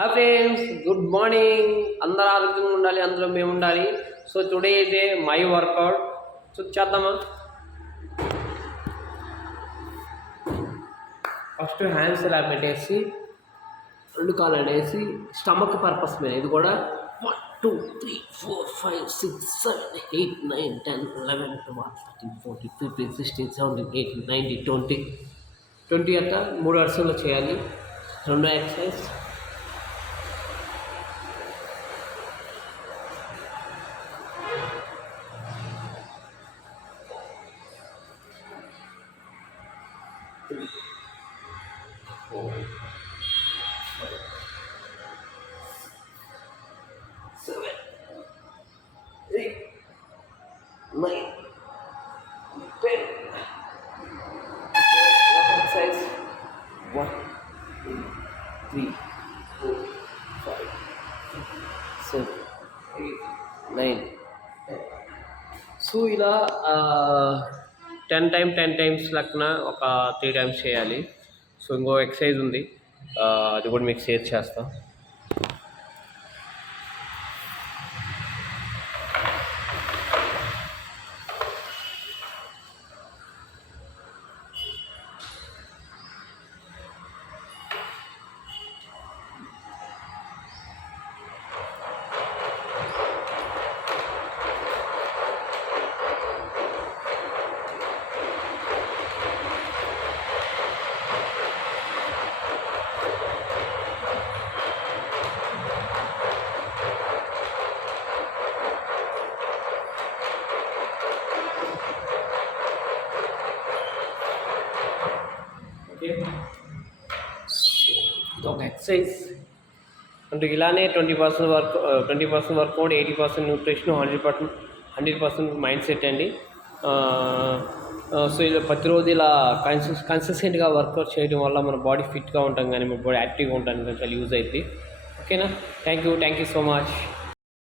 Hi friends, good morning. అందరూ ఆరోగ్యంగా ఉండాలి, అందులో మేము ఉండాలి. So today is a my workout. So చేద్దామా? ఫస్ట్ హ్యాండ్స్ ఇలా పెట్టేసి రెండు కాళ్ళు అనేసి స్టమక్ పర్పస్ మీద ఇది కూడా 1 2 3 4 5 6 7 8 9 10 11 12 13 14 15 16 17 18 19 20 అట్లా 3 వరుసల్లో చేయాలి. రెండో ఎక్సర్సైజ్ exercise 1 2 3 4 5 6 7 8 9. సో ఇలా 10 times లెక్కన ఒక 3 times చేయాలి. సో ఇంకో ఎక్సర్సైజ్ ఉంది, అది కూడా మీకు షేర్ చేస్తాం. ఒక ఎక్సర్సైజ్ అంటే ఇలానే 20% వర్కౌట్, 80% న్యూట్రిషన్, 100% మైండ్ సెట్ అండి. సో ఇలా ప్రతిరోజు ఇలా కన్సిస్టెంట్గా వర్కౌట్ చేయడం వల్ల మన బాడీ ఫిట్గా ఉంటాం, కానీ మన బాడీ యాక్టివ్గా ఉంటాం, చాలా యూజ్ అవుతుంది. ఓకేనా? Thank you so much.